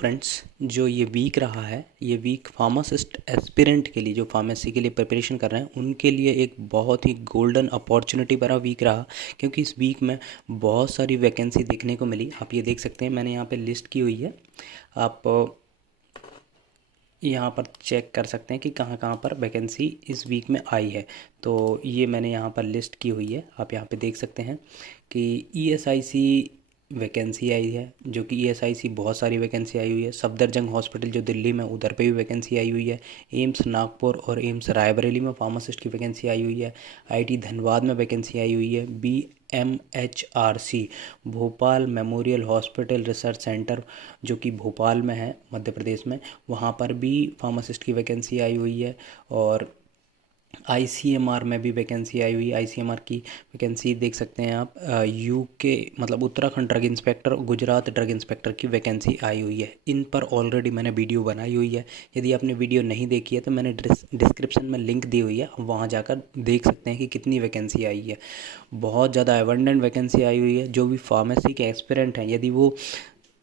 Friends, जो ये week रहा है, ये वीक फार्मासिस्ट एस्पिरेंट के लिए, जो फार्मेसी के लिए प्रिपरेशन कर रहे हैं उनके लिए एक बहुत ही गोल्डन अपॉर्चुनिटी भरा वीक रहा। क्योंकि इस वीक में बहुत सारी वैकेंसी देखने को मिली। आप ये देख सकते हैं, मैंने यहाँ पे लिस्ट की हुई है। आप यहाँ पर चेक कर सकते हैं कि कहाँ कहाँ पर वैकेंसी इस वीक में आई है। तो ये मैंने यहाँ पर लिस्ट की हुई है। आप यहाँ पे देख सकते हैं कि ईएसआईसी वैकेंसी आई है, जो कि ईएसआईसी बहुत सारी वैकेंसी आई हुई है। सफदरजंग हॉस्पिटल जो दिल्ली में, उधर पे भी वैकेंसी आई हुई है। एम्स नागपुर और एम्स रायबरेली में फार्मासिस्ट की वैकेंसी आई हुई है। आईटी धनबाद में वैकेंसी आई हुई है। BMHRC Bhopal memorial hospital research centre, जो कि भोपाल में है मध्य प्रदेश में, वहाँ पर भी फार्मासिस्ट की वैकेंसी आई हुई है। और आईसीएमआर में भी वैकेंसी आई हुई है। आईसीएमआर की वैकेंसी देख सकते हैं आप। यूके मतलब Uttarakhand drug inspector, Gujarat drug inspector की वैकेंसी आई हुई है। इन पर ऑलरेडी मैंने वीडियो बनाई हुई है। यदि आपने वीडियो नहीं देखी है तो मैंने डिस्क्रिप्शन में लिंक दी हुई है, वहाँ जाकर देख सकते हैं कि कितनी वैकेंसी आई है। बहुत ज़्यादा एबंडेंट वैकेंसी आई हुई है। जो भी फार्मेसी के एस्पिरेंट हैं, यदि वो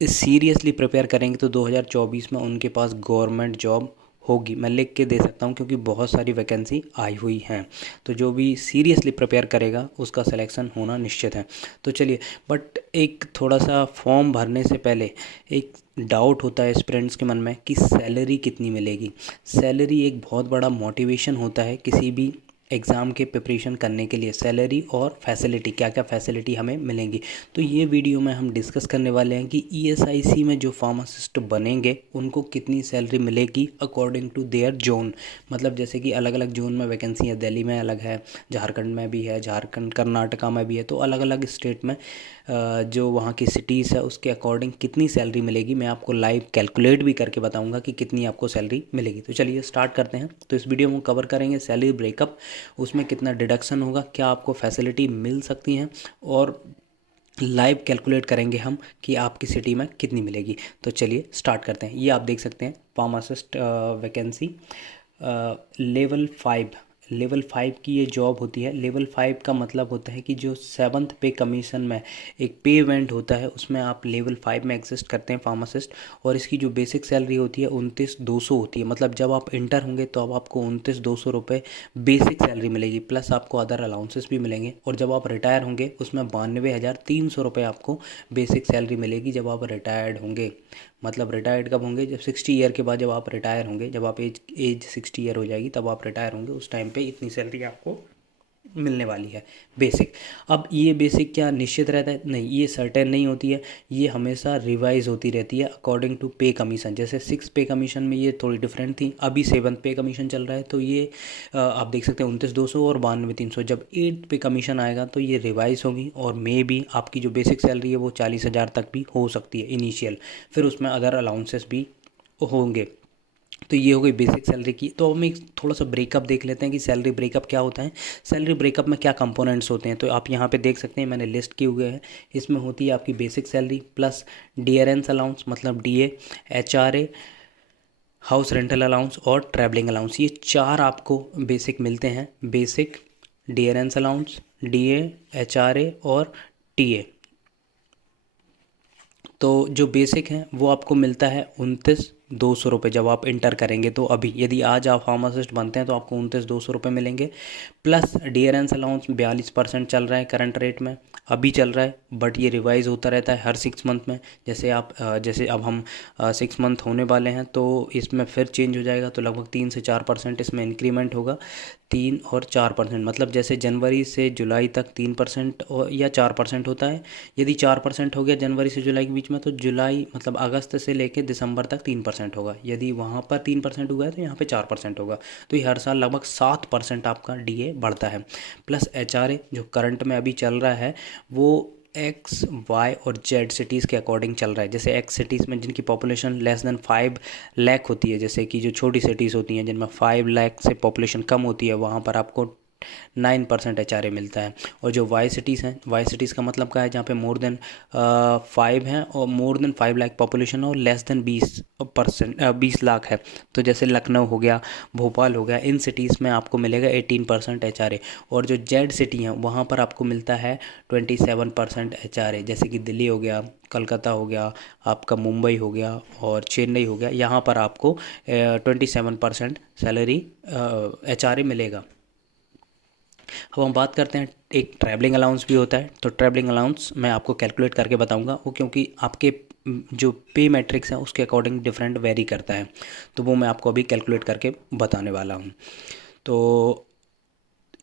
सीरियसली प्रिपेयर करेंगे तो 2024 में उनके पास गवर्नमेंट जॉब होगी। मैं लिख के दे सकता हूँ क्योंकि बहुत सारी वैकेंसी आई हुई हैं। तो जो भी सीरियसली प्रिपेयर करेगा उसका सिलेक्शन होना निश्चित है। तो चलिए, बट एक थोड़ा सा फॉर्म भरने से पहले एक डाउट होता है एस्पिरेंट्स के मन में कि सैलरी कितनी मिलेगी। सैलरी एक बहुत बड़ा मोटिवेशन होता है किसी भी एग्ज़ाम के प्रिपरेशन करने के लिए। सैलरी और फैसिलिटी, क्या क्या फैसिलिटी हमें मिलेंगी, तो ये वीडियो में हम डिस्कस करने वाले हैं कि ईएसआईसी में जो फार्मासिस्ट बनेंगे उनको कितनी सैलरी मिलेगी अकॉर्डिंग टू देयर जोन। मतलब जैसे कि अलग अलग जोन में वैकेंसी है। दिल्ली में अलग है, झारखंड में भी है, झारखंड कर्नाटका में भी है। तो अलग अलग स्टेट में जो वहाँ की सिटीज़ है उसके अकॉर्डिंग कितनी सैलरी मिलेगी, मैं आपको लाइव कैलकुलेट भी करके बताऊंगा कि कितनी आपको सैलरी मिलेगी। तो चलिए स्टार्ट करते हैं। तो इस वीडियो में कवर करेंगे सैलरी ब्रेकअप, उसमें कितना डिडक्शन होगा, क्या आपको फैसिलिटी मिल सकती हैं, और लाइव कैलकुलेट करेंगे हम कि आपकी सिटी में कितनी मिलेगी। तो चलिए स्टार्ट करते हैं। ये आप देख सकते हैं फार्मासिस्ट वैकेंसी लेवल 5 की ये जॉब होती है। लेवल 5 का मतलब होता है कि जो 7th पे कमीशन में एक पे इवेंट होता है, उसमें आप लेवल 5 में एग्जिस्ट करते हैं फार्मासिस्ट। और इसकी जो बेसिक सैलरी होती है 29,200 होती है। मतलब जब आप इंटर होंगे तो अब आपको 29,200 रुपये बेसिक सैलरी मिलेगी, प्लस आपको अदर अलाउंसेस भी मिलेंगे। और जब आप रिटायर होंगे उसमें 92,300 रुपये आपको बेसिक सैलरी मिलेगी जब आप रिटायर्ड होंगे। मतलब रिटायर्ड कब होंगे, जब 60 ईयर के बाद जब आप रिटायर होंगे, जब आप एज 60 ईयर हो जाएगी तब आप रिटायर होंगे, उस टाइम पे इतनी सैलरी आपको मिलने वाली है बेसिक। अब ये बेसिक क्या निश्चित रहता है? नहीं, ये सर्टेन नहीं होती है। ये हमेशा रिवाइज होती रहती है अकॉर्डिंग टू पे कमीशन। जैसे 6 पे कमीशन में ये थोड़ी डिफरेंट थी, अभी 7th पे कमीशन चल रहा है तो ये आप देख सकते हैं 29,200 और 92,300। जब 8th पे कमीशन आएगा तो ये रिवाइज होगी, और मे भी आपकी जो बेसिक सैलरी है वो 40,000 तक भी हो सकती है इनिशियल। फिर उसमें अदर अलाउंसेस भी होंगे। तो ये हो गई बेसिक सैलरी की। तो हम एक थोड़ा सा ब्रेकअप देख लेते हैं कि सैलरी ब्रेकअप क्या होता है। सैलरी ब्रेकअप में क्या कंपोनेंट्स होते हैं, तो आप यहाँ पे देख सकते हैं, मैंने लिस्ट किए हुए हैं। इसमें होती है आपकी basic salary plus dearness allowance, मतलब DA, HRA, house rental allowance और ट्रैवलिंग अलाउंस। ये 4 आपको बेसिक मिलते हैं। Basic, dearness allowance, DA, HRA और टीए। तो जो बेसिक है वो आपको मिलता है 29,200 रुपये जब आप इंटर करेंगे। तो अभी यदि आज आप फार्मासिस्ट बनते हैं तो आपको 29,200 रुपये मिलेंगे। प्लस डियरेंस अलाउंस 42% चल रहा है करंट रेट में, अभी चल रहा है, बट ये रिवाइज होता रहता है हर 6 मंथ में। जैसे अब हम 6 मंथ होने वाले हैं तो इसमें फिर चेंज हो जाएगा। तो लगभग 3 से 4% इसमें इंक्रीमेंट होगा। 3 और 4%, मतलब जैसे जनवरी से जुलाई तक 3% या 4% होता है। यदि 4% हो गया जनवरी से जुलाई के बीच में, तो जुलाई मतलब अगस्त से लेकर दिसंबर तक 3% होगा। यदि वहाँ पर 3% हुआ है तो यहाँ पे 4% होगा। तो ये हर साल लगभग 7% आपका डीए बढ़ता है। प्लस एचआरए जो करंट में अभी चल रहा है वो एक्स, वाई और जेड सिटीज़ के अकॉर्डिंग चल रहा है। जैसे एक्स सिटीज़ में जिनकी पॉपुलेशन लेस देन 5 लाख होती है, जैसे कि जो छोटी सिटीज़ होती हैं जिनमें 5 लाख से पॉपुलेशन कम होती है, वहाँ पर आपको 9% HRA मिलता है। और जो वाई सिटीज़ हैं, वाई सिटीज़ का मतलब क्या है, जहाँ पे मोर देन 5 हैं और मोर देन 5 लाख पॉपुलेशन है और लेस देन 20 लाख है। तो जैसे लखनऊ हो गया, भोपाल हो गया, इन सिटीज़ में आपको मिलेगा 18% HRA। और जो जेड सिटी हैं वहाँ पर आपको मिलता है 27% HRA। जैसे कि दिल्ली हो गया, कलकत्ता हो गया, आपका मुंबई हो गया और चेन्नई हो गया, यहाँ पर आपको 27% सैलरी HRA मिलेगा। अब हम बात करते हैं, एक ट्रैवलिंग अलाउंस भी होता है। तो ट्रैवलिंग अलाउंस मैं आपको कैलकुलेट करके बताऊंगा, वो क्योंकि आपके जो पे मैट्रिक्स हैं उसके अकॉर्डिंग डिफरेंट वेरी करता है, तो वो मैं आपको अभी कैलकुलेट करके बताने वाला हूँ। तो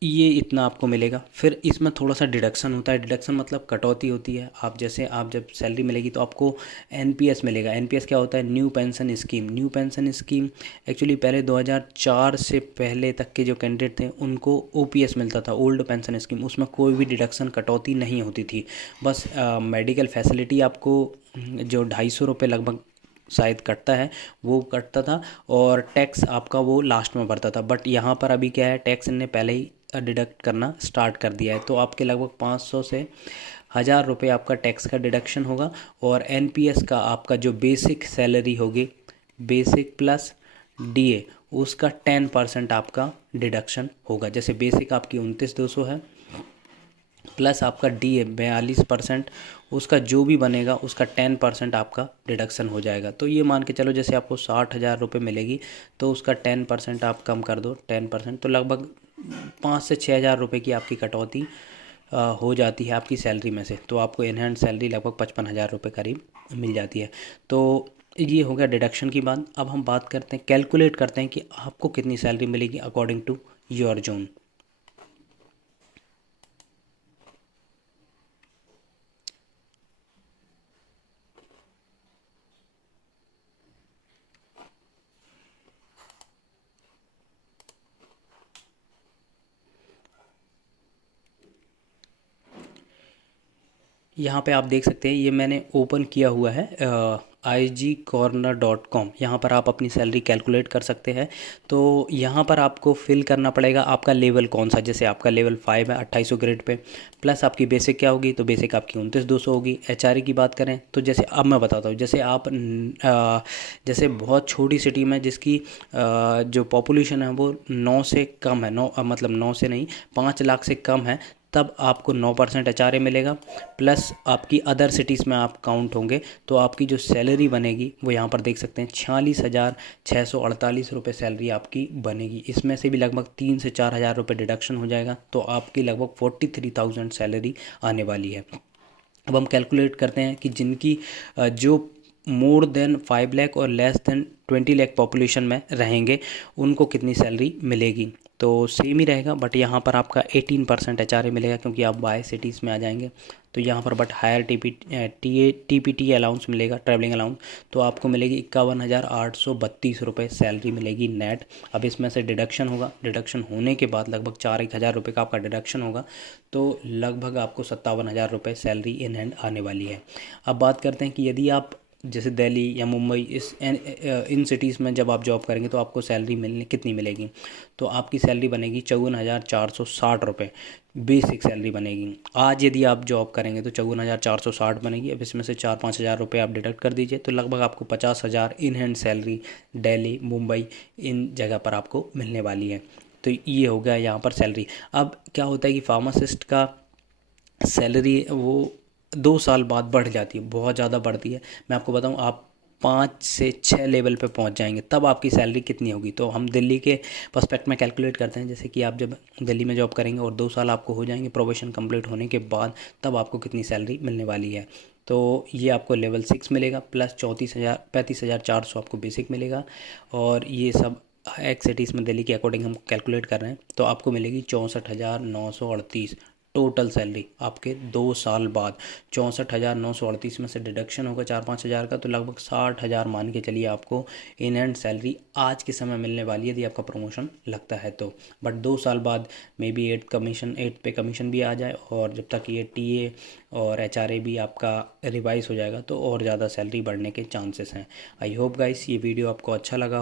ये इतना आपको मिलेगा। फिर इसमें थोड़ा सा डिडक्शन होता है। डिडक्शन मतलब कटौती होती है। आप जैसे आप जब सैलरी मिलेगी तो आपको एनपीएस मिलेगा। एनपीएस क्या होता है? New pension scheme. New pension scheme actually पहले 2004 से पहले तक के जो कैंडिडेट थे उनको ओपीएस मिलता था, ओल्ड पेंशन स्कीम। उसमें कोई भी डिडक्शन कटौती नहीं होती थी। बस मेडिकल फैसिलिटी आपको जो 250 रुपये लगभग शायद कटता है, वो कटता था, और टैक्स आपका वो लास्ट में भरता था। बट यहाँ पर अभी क्या है, टैक्स ने पहले ही डिडक्ट करना स्टार्ट कर दिया है। तो आपके लगभग 500 से 1000 रुपये आपका टैक्स का डिडक्शन होगा। और एनपीएस का आपका जो बेसिक सैलरी होगी, बेसिक प्लस डीए, उसका 10% आपका डिडक्शन होगा। जैसे बेसिक आपकी 29,200 है, प्लस आपका डी है 42%, उसका जो भी बनेगा उसका 10% आपका डिडक्शन हो जाएगा। तो ये मान के चलो, जैसे आपको 60,000 रुपये मिलेगी तो उसका 10% आप कम कर दो, 10%, तो लगभग 5 से 6 हज़ार रुपये की आपकी कटौती हो जाती है आपकी सैलरी में से। तो आपको इन हैंड सैलरी लगभग 55,000 रुपये करीब मिल जाती है। तो ये हो गया डिडक्शन की बात। अब हम बात करते हैं, कैलकुलेट करते हैं कि आपको कितनी सैलरी मिलेगी अकॉर्डिंग टू योर जोन। यहाँ पे आप देख सकते हैं, ये मैंने ओपन किया हुआ है igcorner.com। यहाँ पर आप अपनी सैलरी कैलकुलेट कर सकते हैं। तो यहाँ पर आपको फिल करना पड़ेगा आपका लेवल कौन सा। जैसे आपका लेवल 5 है 2800 ग्रेड पे, प्लस आपकी बेसिक क्या होगी, तो बेसिक आपकी 29,200 होगी। एचआरए की बात करें तो जैसे अब मैं बताता हूँ, जैसे आप जैसे बहुत छोटी सिटी में जिसकी जो पॉपुलेशन है वो 9 से कम है, 9 मतलब 9 से नहीं, 5 लाख से कम है, तब आपको 9% एचआरए मिलेगा। प्लस आपकी अदर सिटीज़ में आप काउंट होंगे तो आपकी जो सैलरी बनेगी वो यहाँ पर देख सकते हैं 46,648 रुपये सैलरी आपकी बनेगी। इसमें से भी लगभग 3 से 4 हज़ार रुपये डिडक्शन हो जाएगा, तो आपकी लगभग 43,000 सैलरी आने वाली है। अब हम कैलकुलेट करते हैं कि जिनकी जो मोर देन 5 लाख और लेस देन 20 लाख पॉपुलेशन में रहेंगे उनको कितनी सैलरी मिलेगी। तो सेम ही रहेगा, बट यहाँ पर आपका 18% एचआरए मिलेगा क्योंकि आप बाय सिटीज़ में आ जाएंगे। तो यहाँ पर बट हायर टीपीटी अलाउंस मिलेगा, ट्रैवलिंग अलाउंस। तो आपको मिलेगी 51,832 रुपये सैलरी मिलेगी नेट। अब इसमें से डिडक्शन होगा, डिडक्शन होने के बाद लगभग 4,000 रुपये का आपका डिडक्शन होगा, तो लगभग आपको 57,000 रुपये सैलरी इन हैंड आने वाली है। अब बात करते हैं कि यदि आप जैसे दिल्ली या मुंबई इन सिटीज़ में जब आप जॉब करेंगे तो आपको सैलरी मिलने कितनी मिलेगी। तो आपकी सैलरी बनेगी 54,460 रुपये, बेसिक सैलरी बनेगी। आज यदि आप जॉब करेंगे तो 54,460 बनेगी। अब इसमें से 4-5 हज़ार रुपये आप डिडक्ट कर दीजिए तो लगभग आपको 50,000 in hand salary Delhi, Mumbai, इन जगह पर आपको मिलने वाली है। तो ये हो गया यहाँ पर सैलरी। अब क्या होता है कि फार्मासिस्ट का सैलरी वो 2 साल बाद बढ़ जाती है, बहुत ज़्यादा बढ़ती है। मैं आपको बताऊं, आप 5 से 6 लेवल पे पहुंच जाएंगे तब आपकी सैलरी कितनी होगी। तो हम दिल्ली के पर्सपेक्ट में कैलकुलेट करते हैं। जैसे कि आप जब दिल्ली में जॉब करेंगे और 2 साल आपको हो जाएंगे प्रोबेशन कंप्लीट होने के बाद, तब आपको कितनी सैलरी मिलने वाली है। तो ये आपको लेवल 6 मिलेगा, प्लस 35,400 आपको बेसिक मिलेगा। और ये सब एक्स सिटीज़ में दिल्ली के अकॉर्डिंग हम कैलकुलेट कर रहे हैं, तो आपको मिलेगी 64,938 टोटल सैलरी आपके 2 साल बाद 64,938 में से डिडक्शन होगा 4-5 हज़ार का, तो लगभग 60,000 मान के चलिए आपको इन एंड सैलरी आज के समय मिलने वाली है यदि आपका प्रमोशन लगता है तो। बट 2 साल बाद मे बी 8 पे कमीशन भी आ जाए, और जब तक ये टीए और एचआरए भी आपका रिवाइज हो जाएगा तो और ज़्यादा सैलरी बढ़ने के चांसेस हैं। आई होप गाइस ये वीडियो आपको अच्छा लगा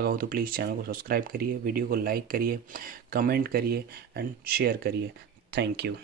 हो तो प्लीज़ चैनल को सब्सक्राइब करिए, वीडियो को लाइक करिए, कमेंट करिए एंड शेयर करिए। Thank you.